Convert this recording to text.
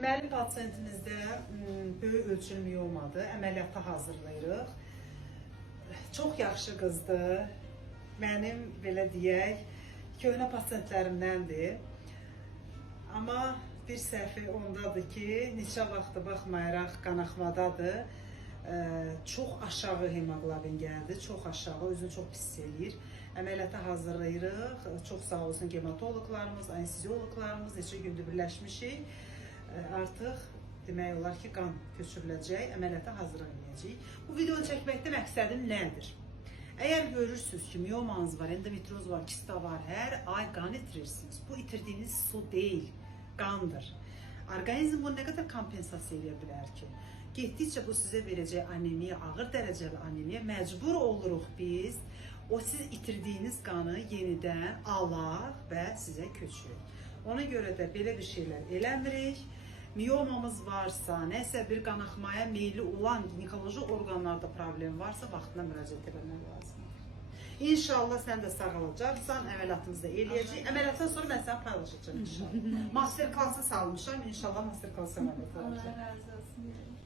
Deməli, pasiyentimizdə böyük ölçülü miyolmadır, əməliyyata hazırlayırıq. Çox yaxşı qızdır, mənim belə deyək, köhnə pasiyentlərimdəndir. Amma bir səhvi ondadır ki, neçə vaxtı baxmayaraq qanaxmadadır. Çox aşağı hemoqlobin gəldi, çox aşağı, özünü çox pis eləyir. Əməliyyata hazırlayırıq. Çox sağ olsun hematoloqlarımız, anestezioloqlarımız, neçə gündür birləşmişik. Artıq demək olar ki, qan köçürüləcək, əməliyyata hazırlanacağıq. Bu videonu çəkməkdə məqsədim nədir? Əgər görürsünüz ki, miyomanız var, endometrioz var, kista var, hər ay qan itirirsiniz. Bu itirdiyiniz su deyil, qandır. Orqanizm bunu nə qədər kompensasiya edə bilər ki? Getdikcə bu sizə verəcək anemiya, ağır dərəcəli anemiya, məcbur oluruq biz o siz itirdiyiniz qanı yenidən alaq və sizə köçürək. Ona görə də belə bir şeylər eləmirik. Miyomamız varsa, nəsə bir qanaxmaya meyli olan ginekoloji orqanlarda problem varsa, vaxtında müraciət etmək lazımdır. İnşallah sən də sağalacaqsan, əməliyyatımızı da eləyəcəyik. Əməliyyatdan sonra mən səni paylaşacağım inşallah. Master klası salmışam, inşallah master klası əməliyyat olacaq. Allah razı olsun.